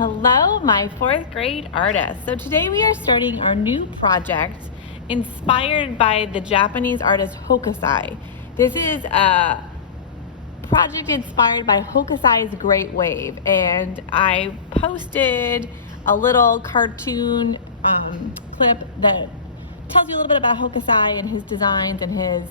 hello, my fourth grade artists. So today we are starting our new project inspired by the Japanese artist Hokusai. This is a project inspired by Hokusai's Great Wave, and I posted a little cartoon clip that tells you a little bit about Hokusai and his designs and his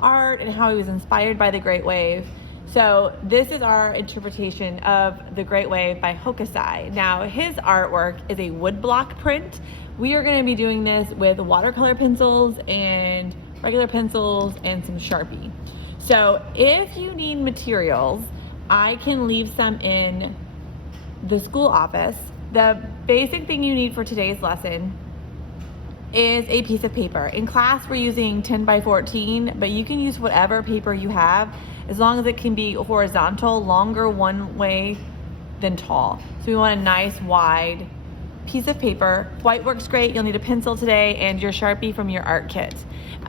art and how he was inspired by the Great Wave. So this is our interpretation of the Great Wave by Hokusai. Now his artwork is a woodblock print. We are going to be doing this with watercolor pencils and regular pencils and some Sharpie. So if you need materials, I can leave some in the school office. The basic thing you need for today's lesson is a piece of paper. In class we're using 10 by 14, but you can use whatever paper you have as long as it can be horizontal, longer one way than tall. So we want a nice wide piece of paper. White works great. You'll need a pencil today and your Sharpie from your art kit.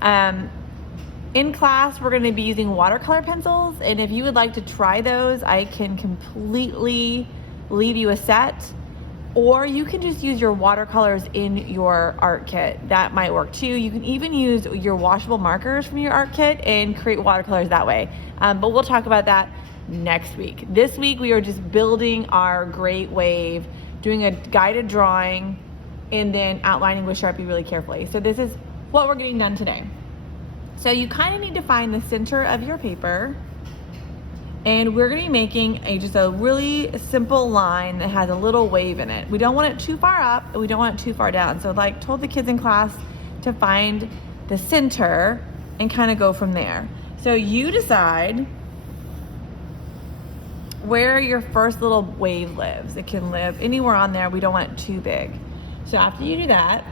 In class we're going to be using watercolor pencils, and if you would like to try those, I can completely leave you a set. Or you can just use your watercolors in your art kit. That might work too. You can even use your washable markers from your art kit and create watercolors that way. But we'll talk about that next week. This week we are just building our Great Wave, doing a guided drawing, and then outlining with Sharpie really carefully. So this is what we're getting done today. So you kind of need to find the center of your paper, and we're going to be making just a really simple line that has a little wave in it. We don't want it too far up and we don't want it too far down. So like told the kids in class to find the center and kind of go from there. So you decide where your first little wave lives. It can live anywhere on there. We don't want it too big. So after you do that,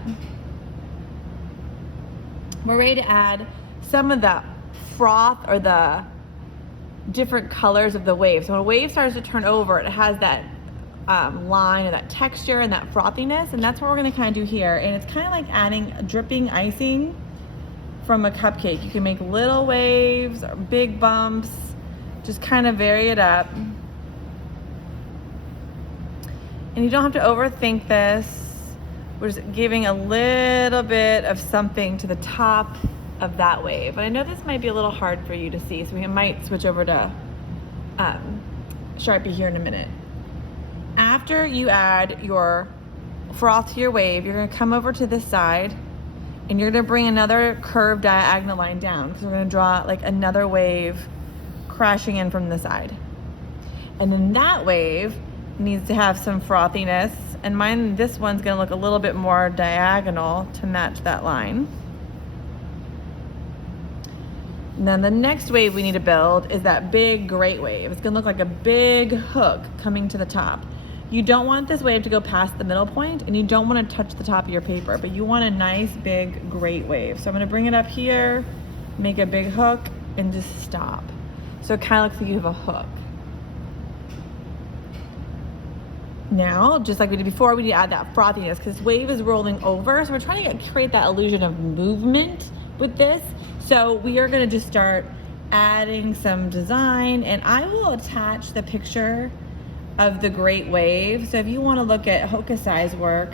we're ready to add some of the froth or the different colors of the wave. So when a wave starts to turn over, it has that line or that texture and that frothiness, and that's what we're going to kind of do here. And it's kind of like adding dripping icing from a cupcake. You can make little waves or big bumps, just kind of vary it up. And you don't have to overthink this. We're just giving a little bit of something to the top of that wave. And I know this might be a little hard for you to see, so we might switch over to Sharpie here in a minute. After you add your froth to your wave, you're going to come over to this side and you're going to bring another curved diagonal line down, because we're going to draw like another wave crashing in from the side. And then that wave needs to have some frothiness, and this one's going to look a little bit more diagonal to match that line. And then the next wave we need to build is that big Great Wave. It's gonna look like a big hook coming to the top. You don't want this wave to go past the middle point, and you don't want to touch the top of your paper, but you want a nice big Great Wave. So I'm gonna bring it up here, make a big hook, and just stop. So it kind of looks like you have a hook. Now, just like we did before, we need to add that frothiness because this wave is rolling over. So we're trying to create that illusion of movement with this. So we are going to just start adding some design, and I will attach the picture of the Great Wave. So if you want to look at Hokusai's work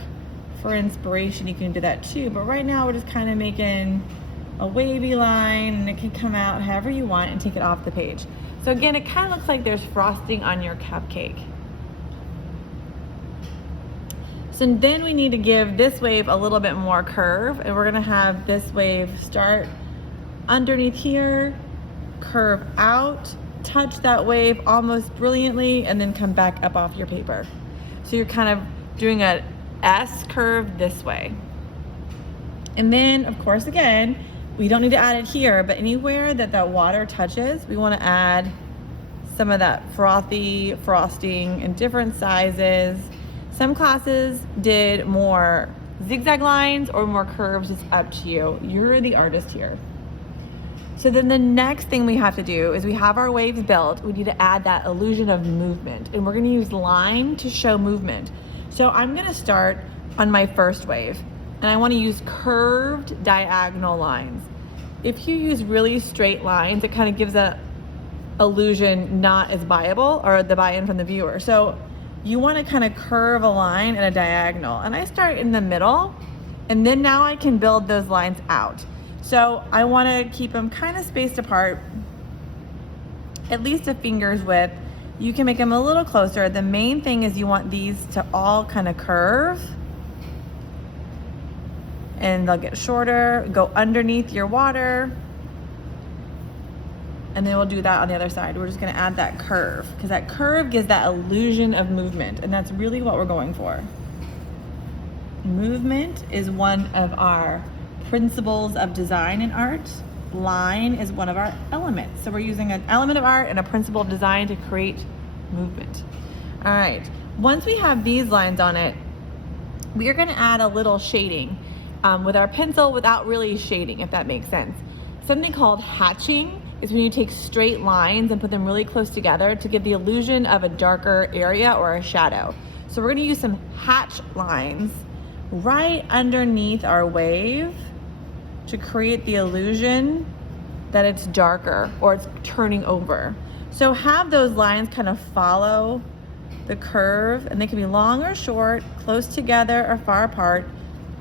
for inspiration, you can do that too. But right now we're just kind of making a wavy line, and it can come out however you want and take it off the page. So again, it kind of looks like there's frosting on your cupcake. So then we need to give this wave a little bit more curve, and we're going to have this wave start underneath here, curve out, touch that wave almost brilliantly, and then come back up off your paper. So you're kind of doing a S curve this way. And then, of course, again, we don't need to add it here, but anywhere that that water touches, we want to add some of that frothy frosting in different sizes. Some classes did more zigzag lines or more curves. It's up to you. You're the artist here. So then the next thing we have to do is we have our waves built. We need to add that illusion of movement, and we're going to use line to show movement. So I'm going to start on my first wave, and I want to use curved diagonal lines. If you use really straight lines, it kind of gives a illusion not as viable, or the buy-in from the viewer. So you want to kind of curve a line at a diagonal. And I start in the middle, and then now I can build those lines out. So I want to keep them kind of spaced apart, at least a finger's width. You can make them a little closer. The main thing is you want these to all kind of curve, and they'll get shorter, go underneath your water. And then we'll do that on the other side. We're just gonna add that curve, because that curve gives that illusion of movement, and that's really what we're going for. Movement is one of our principles of design and art. Line is one of our elements. So we're using an element of art and a principle of design to create movement. All right, once we have these lines on it, we are gonna add a little shading with our pencil without really shading, if that makes sense. Something called hatching is when you take straight lines and put them really close together to give the illusion of a darker area or a shadow. So we're gonna use some hatch lines right underneath our wave to create the illusion that it's darker or it's turning over. So have those lines kind of follow the curve, and they can be long or short, close together or far apart.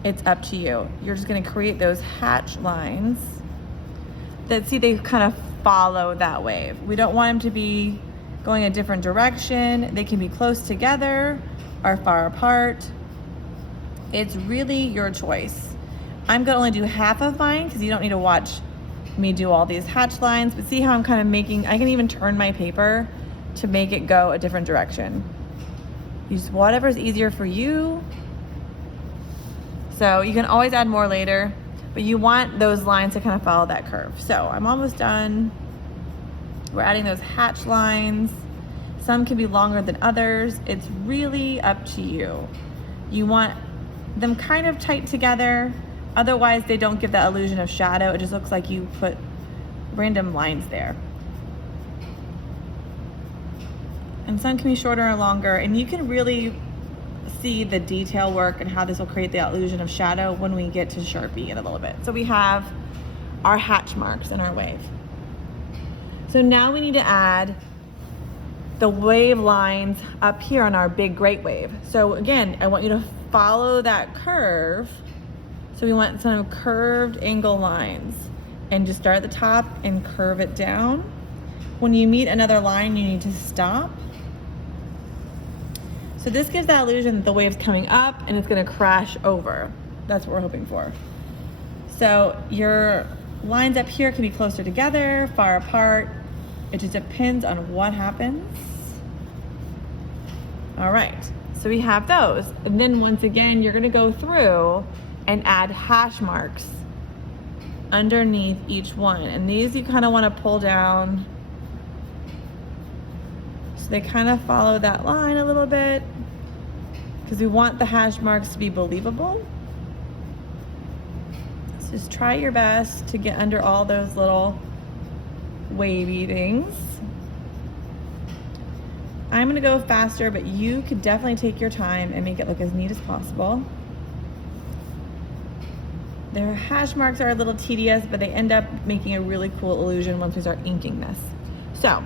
It's up to you. You're just gonna create those hatch lines that, see, they kind of follow that wave. We don't want them to be going a different direction. They can be close together or far apart. It's really your choice. I'm gonna only do half of mine because you don't need to watch me do all these hatch lines, but see how I'm kind of making, I can even turn my paper to make it go a different direction. Use whatever's easier for you. So you can always add more later, but you want those lines to kind of follow that curve. So I'm almost done. We're adding those hatch lines. Some can be longer than others. It's really up to you. You want them kind of tight together. Otherwise, they don't give that illusion of shadow. It just looks like you put random lines there. And some can be shorter or longer, and you can really see the detail work and how this will create the illusion of shadow when we get to Sharpie in a little bit. So we have our hatch marks in our wave. So now we need to add the wave lines up here on our big great wave. So again, I want you to follow that curve. So we want some curved angle lines, and just start at the top and curve it down. When you meet another line, you need to stop. So this gives that illusion that the wave's coming up and it's gonna crash over. That's what we're hoping for. So your lines up here can be closer together, far apart. It just depends on what happens. All right, so we have those. And then once again, you're gonna go through and add hash marks underneath each one. And these you kind of want to pull down so they kind of follow that line a little bit, because we want the hash marks to be believable. So just try your best to get under all those little wavy things. I'm gonna go faster, but you could definitely take your time and make it look as neat as possible. Their hash marks are a little tedious, but they end up making a really cool illusion once we start inking this. So,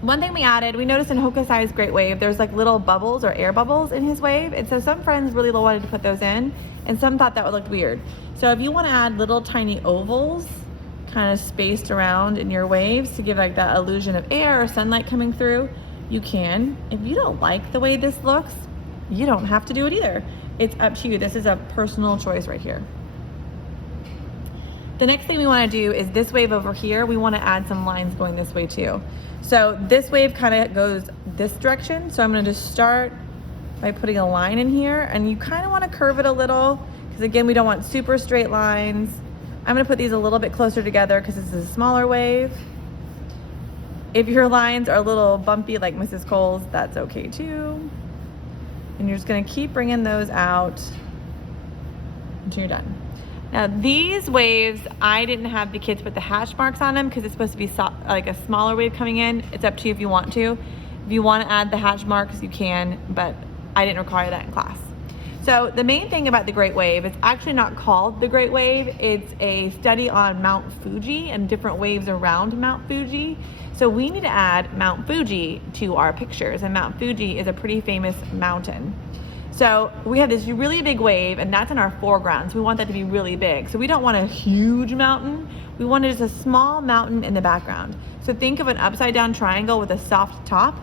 one thing we added, we noticed in Hokusai's great wave, there's like little bubbles or air bubbles in his wave. And so some friends really wanted to put those in, and some thought that would look weird. So if you want to add little tiny ovals kind of spaced around in your waves to give like that illusion of air or sunlight coming through, you can. If you don't like the way this looks, you don't have to do it either. It's up to you. This is a personal choice right here. The next thing we want to do is this wave over here. We want to add some lines going this way too. So this wave kind of goes this direction. So I'm going to just start by putting a line in here, and you kind of want to curve it a little, because again, we don't want super straight lines. I'm going to put these a little bit closer together because this is a smaller wave. If your lines are a little bumpy like Mrs. Cole's, that's okay too. And you're just gonna keep bringing those out until you're done. Now these waves, I didn't have the kids put the hash marks on them because it's supposed to be like a smaller wave coming in. It's up to you if you want to. If you want to add the hash marks, you can, but I didn't require that in class. So the main thing about the Great Wave, it's actually not called the Great Wave. It's a study on Mount Fuji and different waves around Mount Fuji. So we need to add Mount Fuji to our pictures, and Mount Fuji is a pretty famous mountain. So we have this really big wave, and that's in our foreground, so we want that to be really big. So we don't want a huge mountain, we want just a small mountain in the background. So think of an upside down triangle with a soft top,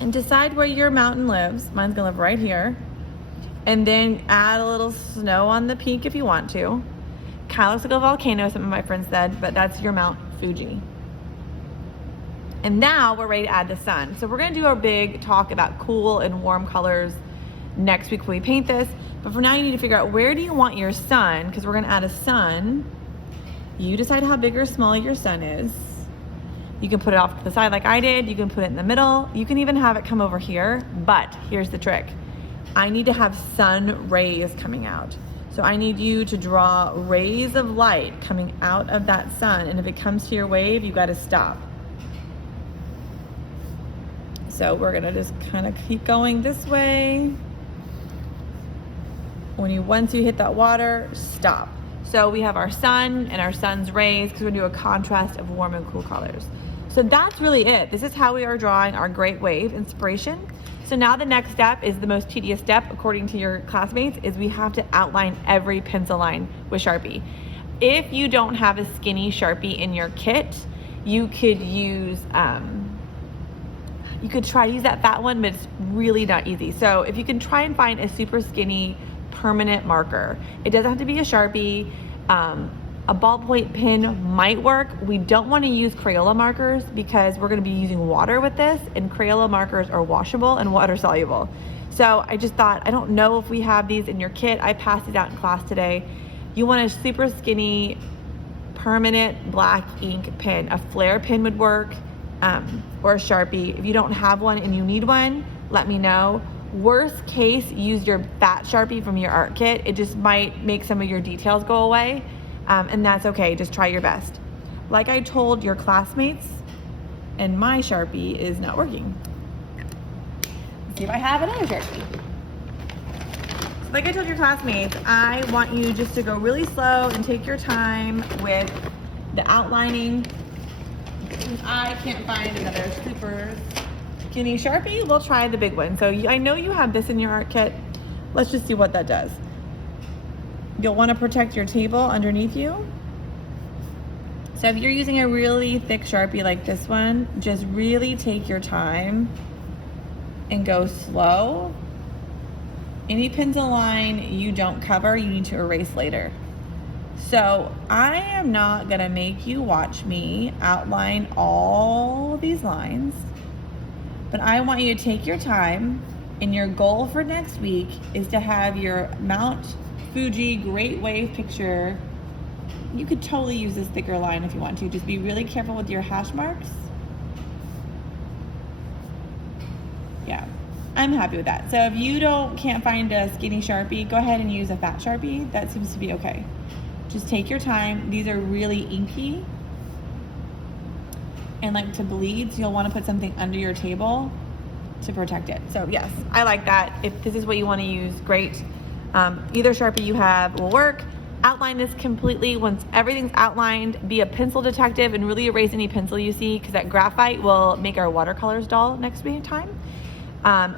and decide where your mountain lives. Mine's gonna live right here. And then add a little snow on the peak if you want to. Kind of looks like a volcano, some of my friends said, but that's your Mount Fuji. And now we're ready to add the sun. So we're gonna do our big talk about cool and warm colors next week when we paint this. But for now you need to figure out, where do you want your sun? Because we're gonna add a sun. You decide how big or small your sun is. You can put it off to the side like I did. You can put it in the middle. You can even have it come over here, but here's the trick. I need to have sun rays coming out. So I need you to draw rays of light coming out of that sun, and if it comes to your wave, you gotta stop. So we're gonna just kind of keep going this way. Once you hit that water, stop. So we have our sun and our sun's rays, because we're gonna do a contrast of warm and cool colors. So that's really it. This is how we are drawing our Great Wave inspiration. So now the next step is the most tedious step, according to your classmates, is we have to outline every pencil line with Sharpie. If you don't have a skinny Sharpie in your kit, you could use, you could try to use that fat one, but it's really not easy. So if you can try and find a super skinny permanent marker, it doesn't have to be a Sharpie. A ballpoint pen might work. We don't want to use Crayola markers because we're going to be using water with this, and Crayola markers are washable and water soluble. So I just thought, I don't know if we have these in your kit. I passed these out in class today. You want a super skinny permanent black ink pen. A flare pen would work, or a Sharpie. If you don't have one and you need one, let me know. Worst case, use your fat Sharpie from your art kit. It just might make some of your details go away. And that's okay, just try your best. Like I told your classmates, and my Sharpie is not working. Let's see if I have another Sharpie. Like I told your classmates, I want you just to go really slow and take your time with the outlining. I can't find another super skinny Sharpie. We'll try the big one. So I know you have this in your art kit. Let's just see what that does. You'll want to protect your table underneath you. So if you're using a really thick Sharpie like this one, just really take your time and go slow. Any pencil line you don't cover, you need to erase later. So I am not gonna make you watch me outline all these lines, but I want you to take your time, and your goal for next week is to have your Mount Fuji Great Wave picture. You could totally use this thicker line if you want to. Just be really careful with your hash marks. Yeah, I'm happy with that. So if you can't find a skinny Sharpie, go ahead and use a fat Sharpie. That seems to be okay. Just take your time. These are really inky and like to bleed, so you'll want to put something under your table to protect it. So yes, I like that. If this is what you want to use, great. Either Sharpie you have will work. Outline this completely. Once everything's outlined, be a pencil detective and really erase any pencil you see, because that graphite will make our watercolors dull next time.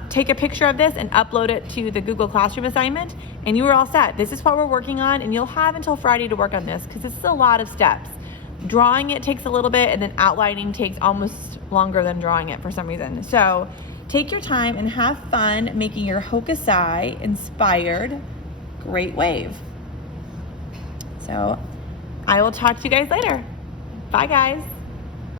Take a picture of this and upload it to the Google Classroom assignment, and you are all set. This is what we're working on, and you'll have until Friday to work on this, because this is a lot of steps. Drawing it takes a little bit, and then outlining takes almost longer than drawing it for some reason. So take your time and have fun making your Hokusai inspired Great Wave. So I will talk to you guys later. Bye guys.